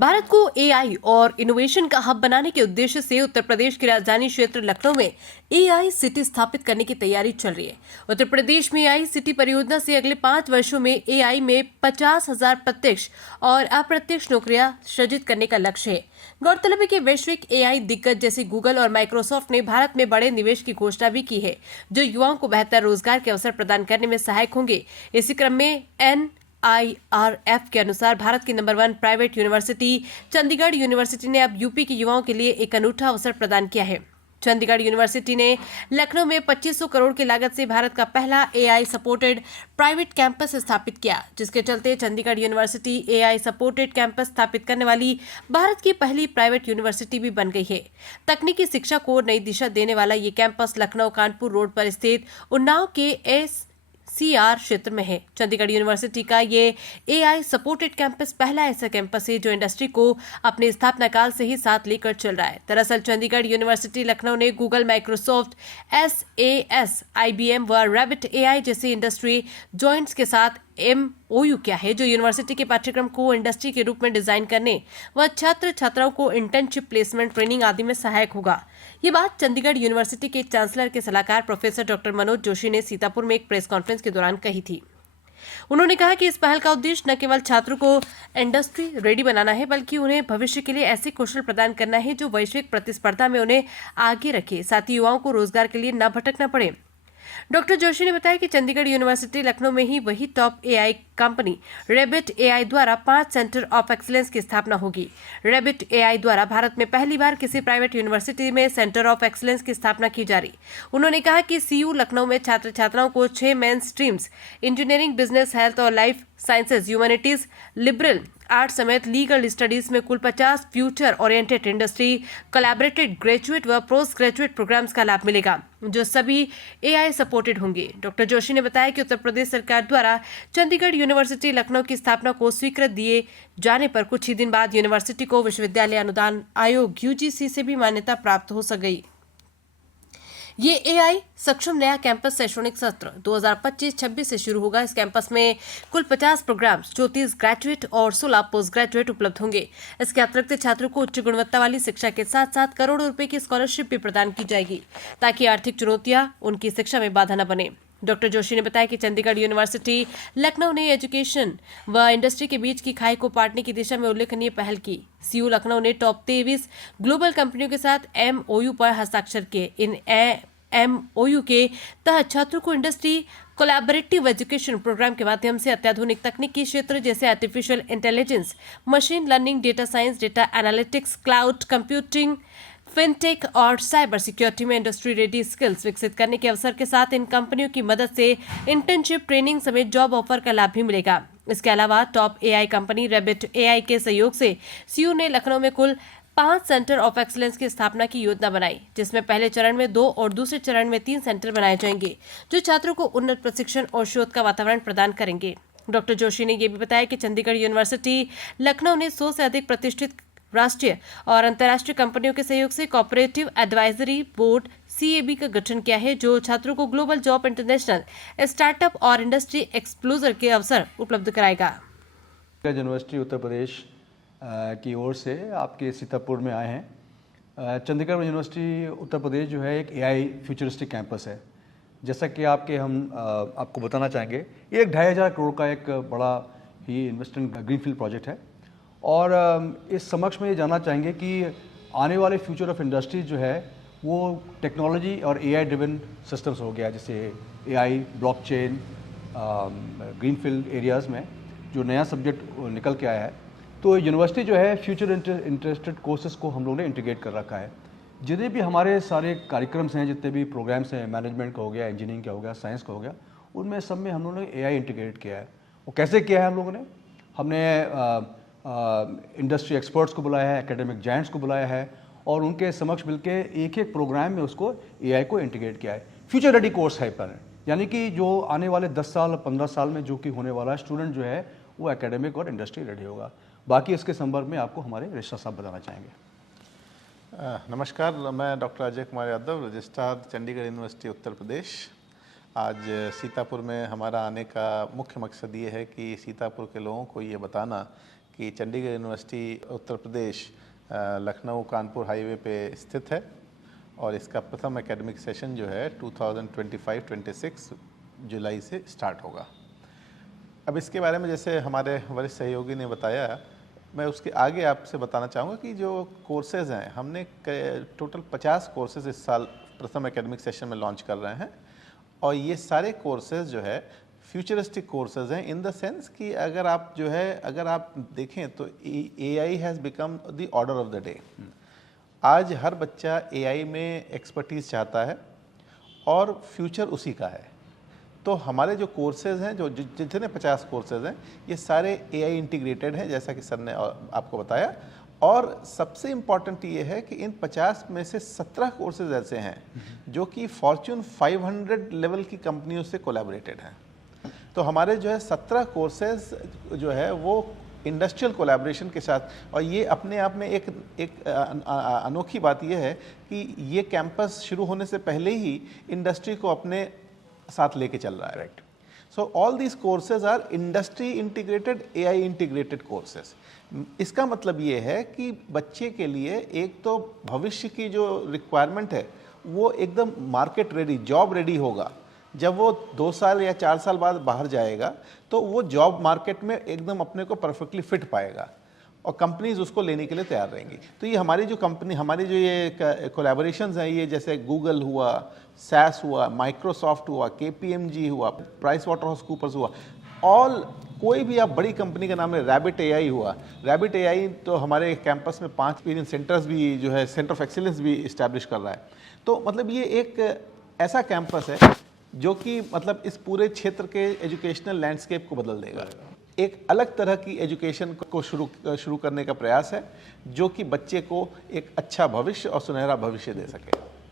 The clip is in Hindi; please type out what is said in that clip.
भारत को एआई और इनोवेशन का हब बनाने के उद्देश्य से उत्तर प्रदेश की राजधानी क्षेत्र लखनऊ में एआई सिटी स्थापित करने की तैयारी चल रही है। उत्तर प्रदेश में एआई सिटी परियोजना से अगले 5 वर्षों में एआई में 50,000 प्रत्यक्ष और अप्रत्यक्ष नौकरियां सृजित करने का लक्ष्य है। गौरतलब है कि वैश्विक एआई दिग्गज जैसे गूगल और माइक्रोसॉफ्ट ने भारत में बड़े निवेश की घोषणा भी की है, जो युवाओं को बेहतर रोजगार के अवसर प्रदान करने में सहायक होंगे। इसी क्रम में IRF के अनुसार भारत की number 1 private university Chandigarh university ने अब यूपी के युवाओं के लिए एक अनूठा अवसर प्रदान किया है। चंडीगढ़ यूनिवर्सिटी ने लखनऊ में 2500 करोड़ की लागत से भारत का पहला एआई सपोर्टेड प्राइवेट कैंपस स्थापित किया, जिसके चलते Chandigarh university AI supported campus स्थापित करने वाली भारत की पहली प्राइवेट यूनिवर्सिटी भी बन गई है। तकनीकी शिक्षा को नई दिशा देने वाला ये कैंपस लखनऊ कानपुर रोड पर स्थित उन्नाव के CR क्षेत्र में है। चंडीगढ़ यूनिवर्सिटी का ये एआई सपोर्टेड कैंपस पहला ऐसा कैंपस है जो इंडस्ट्री को अपने स्थापना काल से ही साथ लेकर चल रहा है। दरअसल चंडीगढ़ यूनिवर्सिटी लखनऊ ने गूगल, माइक्रोसॉफ्ट, SAS, IBM व रैबिट एआई जैसे इंडस्ट्री जॉइंट्स के साथ MOU किया है, जो यूनिवर्सिटी के पाठ्यक्रम को इंडस्ट्री के रूप में डिजाइन करने व छात्र छात्राओं को इंटर्नशिप, प्लेसमेंट, ट्रेनिंग आदि में सहायक होगा। ये बात चंडीगढ़ यूनिवर्सिटी के चांसलर के सलाहकार प्रोफेसर डॉक्टर मनोज जोशी ने सीतापुर में एक प्रेस कॉन्फ्रेंस के दौरान कही थी। उन्होंने कहा कि इस पहल का उद्देश्य न केवल छात्रों को इंडस्ट्री रेडी बनाना है, बल्कि उन्हें भविष्य के लिए ऐसे कौशल प्रदान करना है जो वैश्विक प्रतिस्पर्धा में उन्हें आगे रखे, साथ ही युवाओं को रोजगार के लिए न भटकना पड़े। डॉक्टर जोशी ने बताया कि चंडीगढ़ यूनिवर्सिटी लखनऊ में ही वही top AI company rabbit AI द्वारा 5 सेंटर ऑफ एक्सीलेंस की स्थापना होगी। रैबिट एआई द्वारा भारत में पहली बार किसी प्राइवेट यूनिवर्सिटी में सेंटर ऑफ एक्सीलेंस की स्थापना की जा रही। उन्होंने कहा कि CU लखनऊ में छात्र छात्राओं को 6 main streams engineering, business, health और life sciences, humanities, liberal art समेत लीगल स्टडीज में कुल 50 future oriented industry collaborated graduate व पोस्ट ग्रेजुएट प्रोग्राम्स का लाभ मिलेगा, जो सभी एआई सपोर्टेड होंगे। डॉक्टर जोशी ने बताया कि उत्तर प्रदेश सरकार द्वारा चंडीगढ़ यूनिवर्सिटी लखनऊ की स्थापना को स्वीकृत दिए जाने पर कुछ ही दिन बाद यूनिवर्सिटी को विश्वविद्यालय अनुदान आयोग UGC से भी मान्यता प्राप्त हो गई। ये एआई सक्षम नया कैंपस शैक्षणिक सत्र 2025-26 से शुरू होगा। इस कैंपस में कुल 50 प्रोग्राम्स, 34 ग्रेजुएट और 16 पोस्ट ग्रेजुएट उपलब्ध होंगे। इसके अतिरिक्त छात्रों को उच्च गुणवत्ता वाली शिक्षा के साथ साथ करोड़ों रुपए की स्कॉलरशिप भी प्रदान की जाएगी, ताकि आर्थिक चुनौतियां उनकी शिक्षा में बाधा न बने। डॉक्टर जोशी ने बताया कि चंडीगढ़ यूनिवर्सिटी लखनऊ ने एजुकेशन व इंडस्ट्री के बीच की खाई को पाटने की दिशा में उल्लेखनीय पहल की। CU लखनऊ ने टॉप 23 ग्लोबल कंपनियों के साथ MOU पर हस्ताक्षर किए। इन MOU के तहत छात्रों को इंडस्ट्री कोलैबोरेटिव एजुकेशन प्रोग्राम के माध्यम से अत्याधुनिक तकनीकी क्षेत्र जैसे artificial intelligence, machine learning, data science, data analytics, cloud computing, fintech और साइबर सिक्योरिटी में इंडस्ट्री रेडी स्किल्स विकसित करने के अवसर के साथ इन कंपनियों की मदद से इंटर्नशिप, ट्रेनिंग समेत जॉब ऑफर का लाभ भी मिलेगा। इसके अलावा top AI company rabbit AI के सहयोग से CU ने लखनऊ में कुल 5 सेंटर ऑफ एक्सीलेंस की स्थापना की योजना बनाई, जिसमें पहले चरण में 2 और दूसरे चरण में 3 सेंटर बनाए जाएंगे, जो छात्रों को उन्नत प्रशिक्षण और शोध का वातावरण प्रदान करेंगे। डॉक्टर जोशी ने यह भी बताया कि चंडीगढ़ यूनिवर्सिटी लखनऊ ने 100 से अधिक प्रतिष्ठित राष्ट्रीय और अंतर्राष्ट्रीय कंपनियों के सहयोग से कोऑपरेटिव एडवाइजरी बोर्ड CAB का गठन किया है, जो छात्रों को ग्लोबल जॉब, इंटरनेशनल स्टार्टअप और इंडस्ट्री एक्सप्लोजर के अवसर उपलब्ध कराएगा। यूनिवर्सिटी उत्तर प्रदेश की ओर से आपके सीतापुर में आए हैं। चंडीगढ़ यूनिवर्सिटी उत्तर प्रदेश जो है एक एआई फ्यूचरिस्टिक कैंपस है। जैसा कि आपको बताना चाहेंगे, ये एक 2,500 करोड़ का एक बड़ा ही इन्वेस्टमेंट ग्रीनफील्ड प्रोजेक्ट है। और इस समक्ष में ये जानना चाहेंगे कि आने वाले फ्यूचर ऑफ इंडस्ट्री जो है वो टेक्नोलॉजी और एआई ड्रिवन सिस्टम्स हो गया, जैसे एआई, ब्लॉकचेन, ग्रीनफील्ड एरियाज़ में जो नया सब्जेक्ट निकल के आया है। तो यूनिवर्सिटी जो है फ्यूचर इंटरेस्टेड कोर्सेज को हम लोगों ने इंटीग्रेट कर रखा है। जितने भी हमारे सारे कार्यक्रम्स हैं, जितने भी प्रोग्राम्स हैं, मैनेजमेंट का हो गया, इंजीनियरिंग का हो गया, साइंस का हो गया, उनमें सब में हम लोगों ने एआई इंटीग्रेट किया है। वो कैसे किया है हम लोगों ने? हमने इंडस्ट्री एक्सपर्ट्स को बुलाया है, एकेडमिक जायंट्स को बुलाया है और उनके समक्ष मिलके एक एक प्रोग्राम में उसको एआई को इंटीग्रेट किया है। फ्यूचर रेडी कोर्स है पर, यानी कि जो आने वाले 10 साल 15 साल में जो कि होने वाला स्टूडेंट जो है वो एकेडमिक और इंडस्ट्री रेडी होगा। बाकी इसके संदर्भ में आपको हमारे रजिस्ट्रार साहब बताना चाहेंगे। नमस्कार, मैं doctor Ajay Kumar Yadav, registrar Chandigarh university Uttar Pradesh. आज सीतापुर में हमारा आने का मुख्य मकसद ये है कि सीतापुर के लोगों को ये बताना कि चंडीगढ़ यूनिवर्सिटी उत्तर प्रदेश लखनऊ कानपुर हाईवे पे स्थित है और इसका प्रथम एकेडमिक सेशन जो है 2025-26 जुलाई से स्टार्ट होगा। अब इसके बारे में जैसे हमारे वरिष्ठ सहयोगी ने बताया, मैं उसके आगे आपसे बताना चाहूँगा कि जो कोर्सेज़ हैं, हमने टोटल 50 कोर्सेज़ इस साल प्रथम एकेडमिक सेशन में लॉन्च कर रहे हैं और ये सारे कोर्सेज़ जो है फ्यूचरिस्टिक कोर्सेज़ हैं, इन द सेंस कि अगर आप देखें तो AI has become the order of the day. आज हर बच्चा AI में एक्सपर्टीज़ चाहता है और फ्यूचर उसी का है। तो हमारे जो कोर्सेज़ हैं, जो जितने 50 कोर्सेज़ हैं, ये सारे AI इंटीग्रेटेड हैं, जैसा कि सर ने आपको बताया। और सबसे इम्पॉर्टेंट ये है कि इन 50 में से 17 कोर्सेज़ ऐसे हैं जो कि फॉर्च्यून 500 लेवल की कंपनियों से कोलैबोरेटेड हैं। तो हमारे जो है 17 कोर्सेज़ जो है वो इंडस्ट्रियल कोलैबोरेशन के साथ, और ये अपने आप में एक अनोखी बात ये है कि ये कैंपस शुरू होने से पहले ही इंडस्ट्री को अपने साथ लेके चल रहा है। Right. So all these courses our industry integrated, AI integrated courses. इसका मतलब ये है कि बच्चे के लिए एक तो भविष्य की जो रिक्वायरमेंट है वो एकदम मार्केट रेडी, जॉब रेडी होगा। जब वो 2 साल या 4 साल बाद बाहर जाएगा तो वो जॉब मार्केट में एकदम अपने को परफेक्टली फिट पाएगा और कंपनीज उसको लेने के लिए तैयार रहेंगी। तो ये हमारी जो ये कोलैबोरेशंस हैं, ये जैसे गूगल हुआ, SAS हुआ, माइक्रोसॉफ्ट हुआ, KPMG हुआ, PricewaterhouseCoopers हुआ, कोई भी आप बड़ी कंपनी का नाम है, रैबिट AI हुआ। रैबिट AI तो हमारे कैंपस में 5 एक्सपीरियंस सेंटर्स भी जो है, सेंटर ऑफ एक्सीलेंस भी इस्टेब्लिश कर रहा है। तो मतलब ये एक ऐसा कैंपस है जो कि मतलब इस पूरे क्षेत्र के एजुकेशनल लैंडस्केप को बदल देगा। एक अलग तरह की एजुकेशन को शुरू करने का प्रयास है जो कि बच्चे को एक अच्छा भविष्य और सुनहरा भविष्य दे सके।